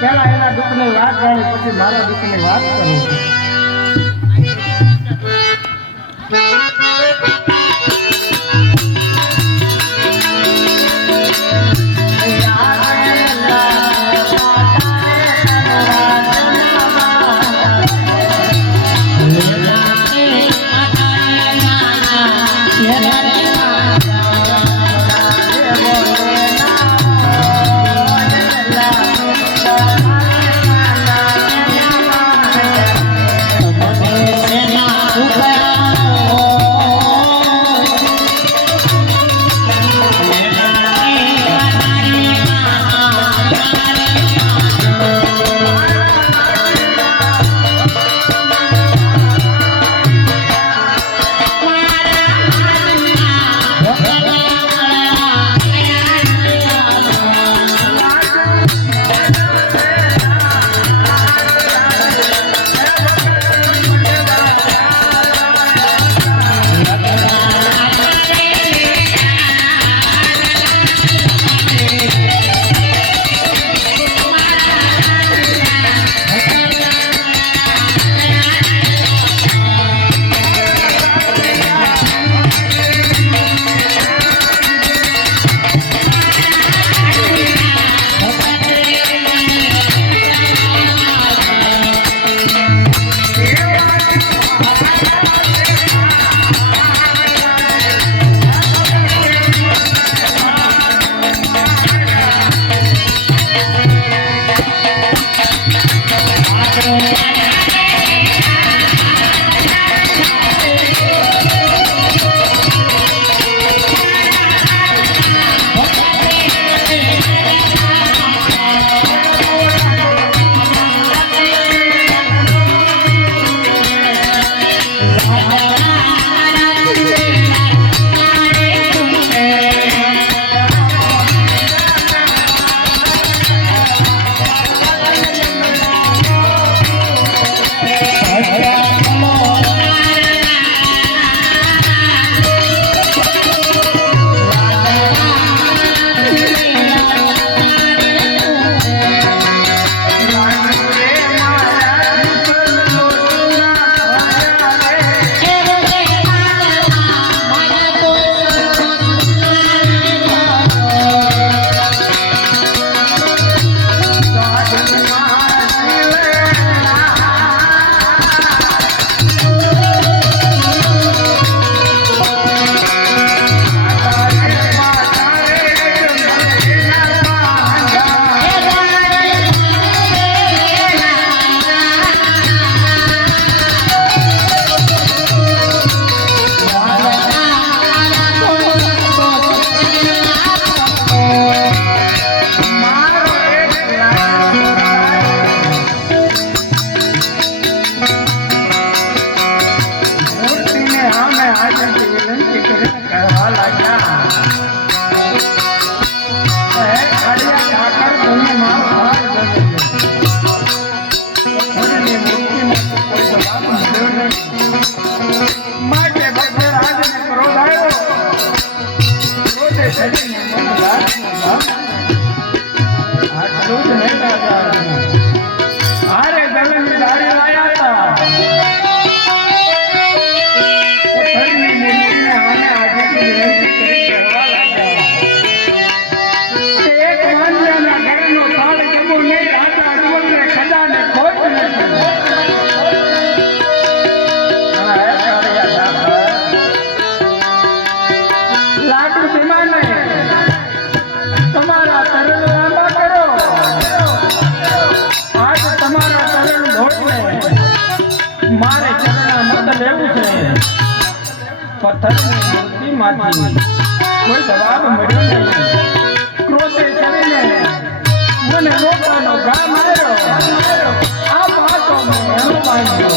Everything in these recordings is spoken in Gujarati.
પેલા એના દુઃખની વાત જાણી પછી મારા દુઃખની વાત કરું છું. પથ્થરની મૂર્તિમાંથી કોઈ જવાબ મળ્યો નહીં. ક્રોધે ચડીને મને લોકોનો ઘા માર્યો. આ વાતો મેં એનું માન્યો.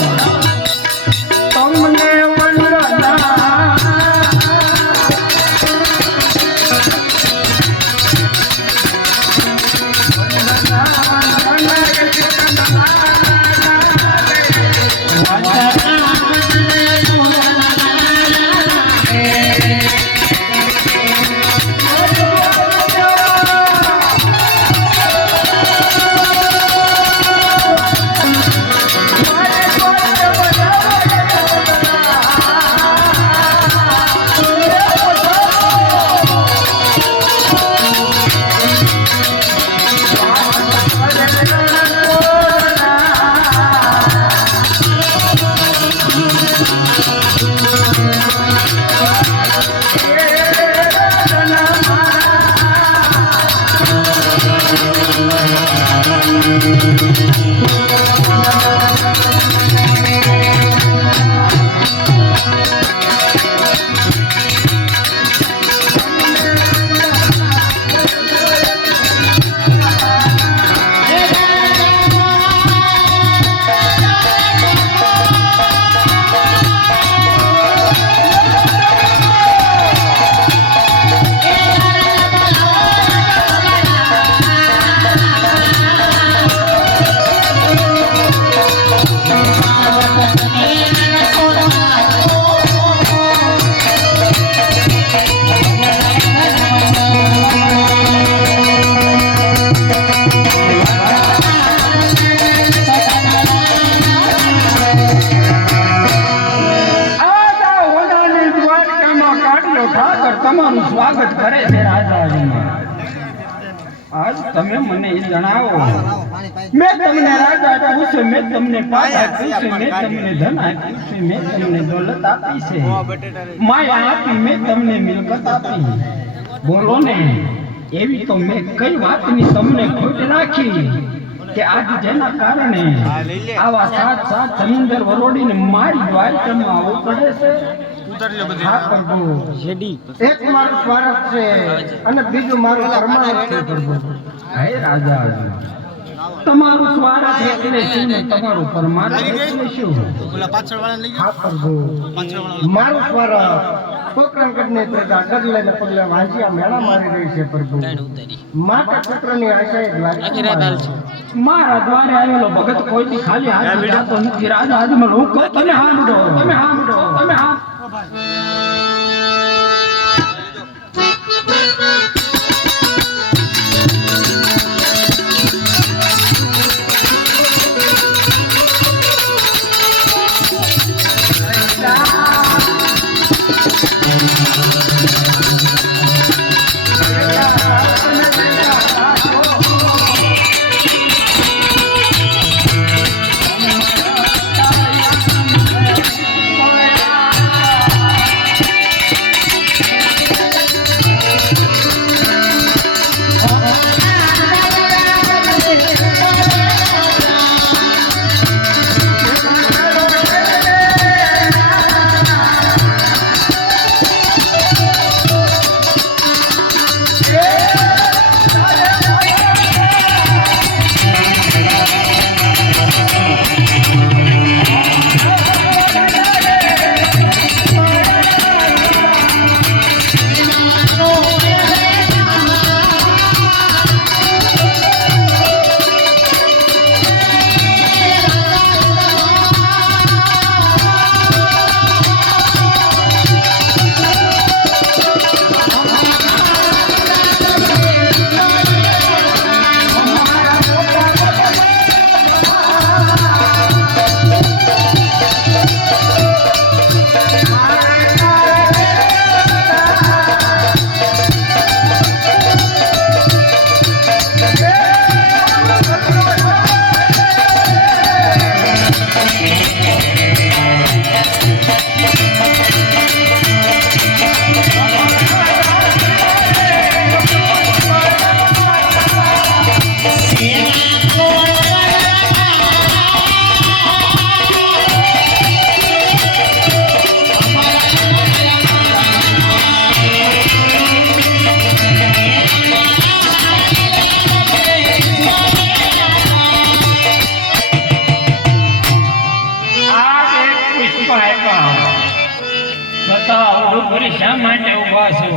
તમને વંદના તમારું સ્વાગત કરે છે રાજાજી. આજ તમે મને એ જણાવો, મેં તમને રાજ આપ્યું છે, મેં તમને પાદ આપ્યું છે, મેં તમને ધન આપ્યું છે, મેં તમને દોલત આપી છે, માયા આપી, મેં તમને મિલકત આપી. બોલો ને, એવી તો મેં કઈ વાતની તમને ખોટ રાખી કે આજ જેના કારણે આવા સાત સાત સમુદ્ર વરોડીને મારી દ્વારકામાં આવવું પડે છે? હા પ્રભુ, એક મારું સ્વાર્થ છે અને બીજું મારું પરમાર્થ છે પ્રભુ. હે રાજા, તમારું સ્વાર્થ એટલે શું ને તમારું પરમાર્થ એટલે શું? હા પ્રભુ, મારું સ્વાર્થ પોકરણગઢની પ્રજા ગગલેને પગલે વાંચિયા મેળા મારી રહી છે પ્રભુ. માતા પુત્રની આશાએ દ્વારકા મારા દ્વારે આવેલો ભગત કોઈથી ખાલી હાથ જાતો નથી. રાજા આજમાં લોકો તમે હાંડો, તમે હાંડો, તમે હાથ. શા માટે ઉભા છો?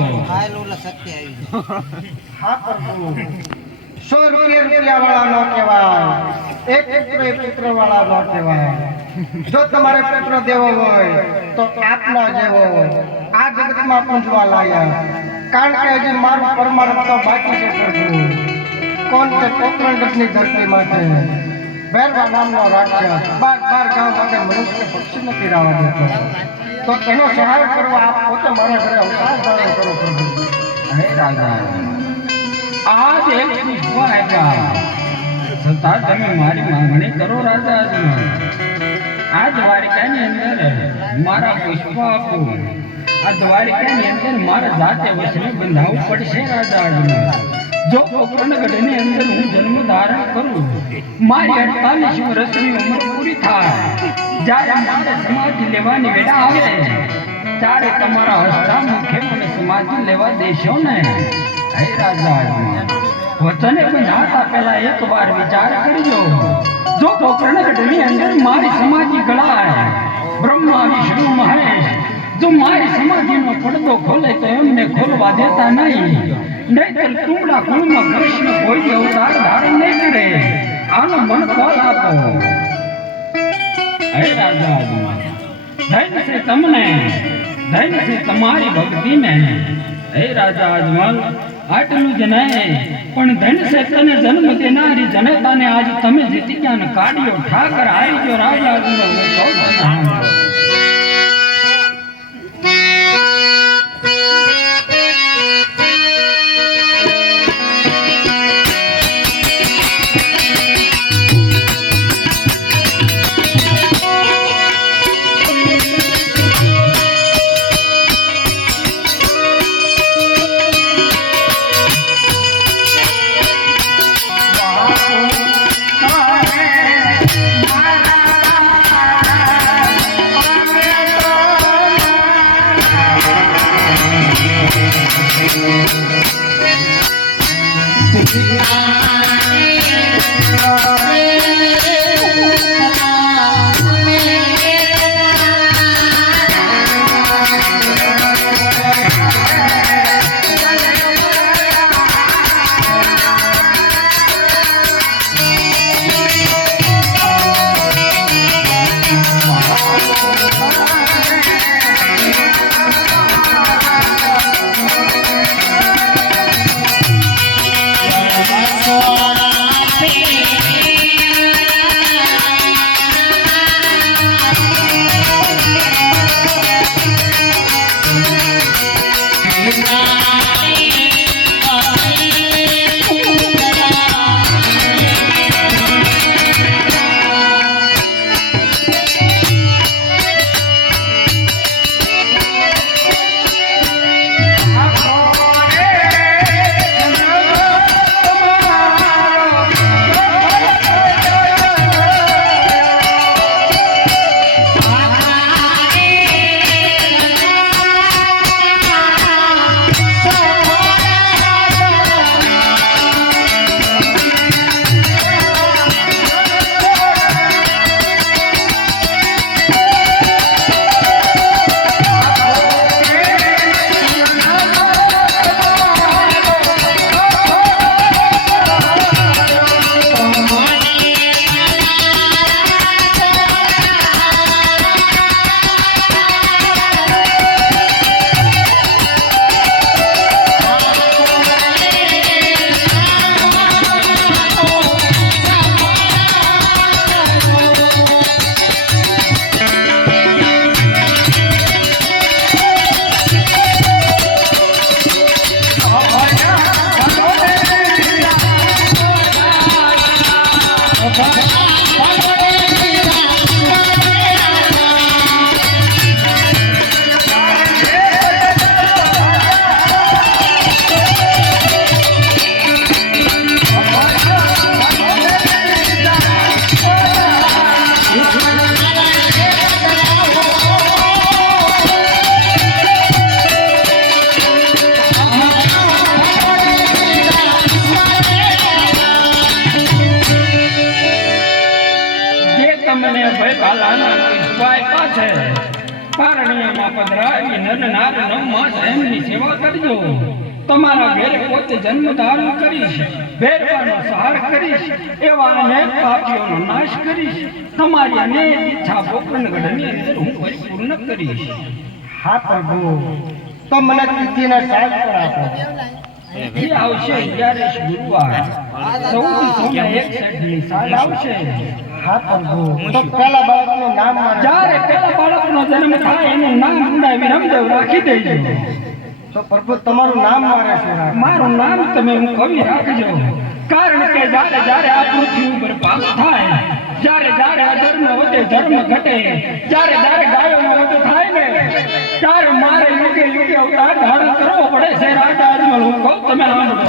હા પ્રભુ, 100 રૂપિયા વાળા નો કહેવાય, એક પુત્ર વાળા નો કહેવાય. જો તમારે પુત્ર દેવો હોય તો આપના જેવો આ જગતમાં પૂંજવા લાયા. કારણ કે હજી મારું પરમાર્થ તો બાકી છે પ્રભુ. કોણ તે પોકરણગઢની ધરતીમાં છે ભેરવા નામનો રાક્ષસ 12 ગામ માટે મનુષ્ય પક્ષી નથી રાવા દેતો. તો એનો સહાય કરવા આપ પોતે મારા ઘરે અવતાર ધારણ કરો પ્રભુ. હે રાજા, આજ એક પુષ્પ આપ્યા છતાં તમે મારી માંગણી કરો રાજા. આ દ્વારિકાની અંદર મારા પુષ્પ આપો. આ દ્વારિકાની અંદર મારા જાતે વસને બંધાવવું પડશે રાજા. જો પોકરણગઢની અંદર હું જન્મ ધારણ કરું. મારી 48 વર્ષની ઉંમર પૂરી થાય, જ્યારે મારે સમાધિ લેવાની વેળા આવે ત્યારે તમારા હસ્તા મુખે મને સમાધિ લેવા દેશો ને. હે રાજા વચને કોઈ નાથ આપેલા એકવાર વિચાર કરજો. જો પોકરણગઢની અંદર મારી સમાધિ ગળાય, બ્રહ્મા વિષ્ણુ મહેશ જો મારી સમાધિનો પડદો ખોલે તો એમને ખોલવા દેતા નહીં. નહીતર તુમડા કુળમાં કૃષ્ણ કોઈ અવતાર ધારણ નહીં કરે. આનો મન કોલ આપો. હે રાજા ધન્ય છે તમને, ધન્ય છે તમારી ભક્તિને. હે રાજા અજમલ આટલું જ નહીં પણ ધન્ય છે તને જન્મ દેનારી જનતાને આજ તમે જીતી ગયા ને કાઢ્યો ઠાકર આવી ગયો. રાજા અજમલ હું કહું છું તમારા ઘેરે પોતે જન્મ ધારણ કરીશ, ભેરવાનો સહાર કરીશ, એવા અનેક પાપીઓનો નાશ કરીશ. તમારી અનેક ઈચ્છા પોકરણગઢની અંદર હું પરિપૂર્ણ કરીશ. હા પ્રભુ, તો મને તિથિને સાજ પર આપો. એ આવશે 11 ગુરુવાર, 1461 ની સાલ આવશે. હા પ્રભુ, તો પેલા બાળકનું નામ જ્યારે પેલા બાળકનો જન્મ થાય એનું નામ ગુડાવી રમદેવ રાખી દેજો. તો પ્રભુ તમારું નામ મારે છે. મારું નામ તમે હું કવિ રાખજો. કારણ કે જ્યારે જ્યારે આ પૃથ્વી ઉપર પાપ થાય, જ્યારે જ્યારે અધર્મ વધે ધર્મ ઘટે, જ્યારે જ્યારે ગાયોનો વધ થાય ને ત્યારે મારે યુગે યુગે અવતાર ધારણ કરવો પડે છે. રાજા અજમલ હું કહું તમે સાંભળો.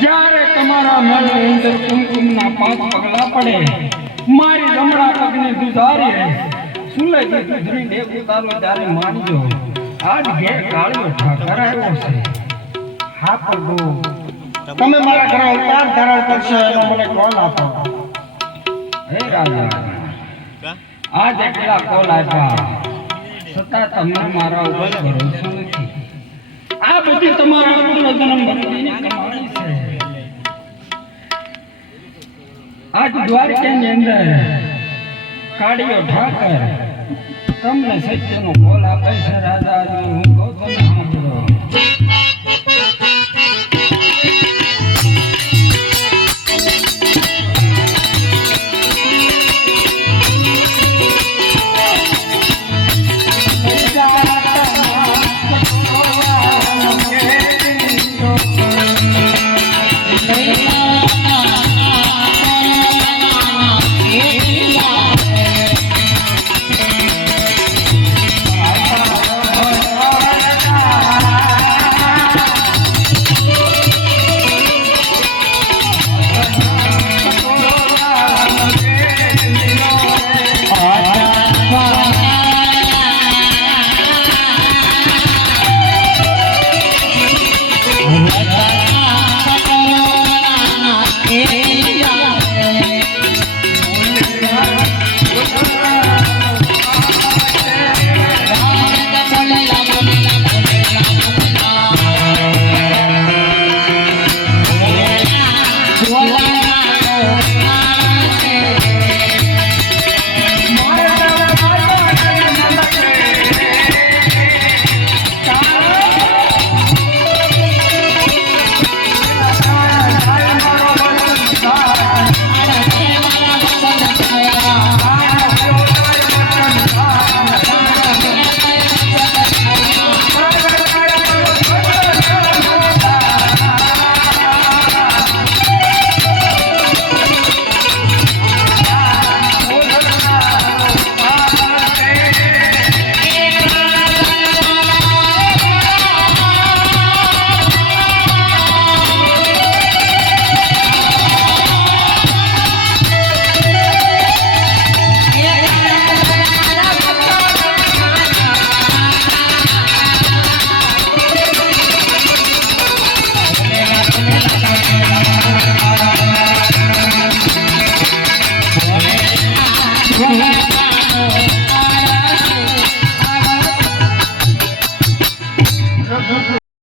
જ્યારે તમારા મેળની અંદર કુમકુમના 5 પગલા પડે, મારી જમણા પગને દુધારી રહે, સુલેથી દૂધની ડેક ઉતારો ત્યારે માનજો, આજ ઘેર કાળિયો ઠાકર આવ્યો છે. હા પ્રભુ, તમે મારા ઘરે અવતાર ધારણ કરશો એનો મને કોલ આપો. હે રાજા, આજ એટલા કોલ આપ્યા છતાં તમને મારા ઉપર ભરોસો નથી. આ બધી તમારા પૂર્વજન્મ ભક્તિની કમાણી છે. આજ દ્વારકાની અંદર કાળિયો ઠાકર તમને સત્યનો કોલ આપે છે. રાજા, હું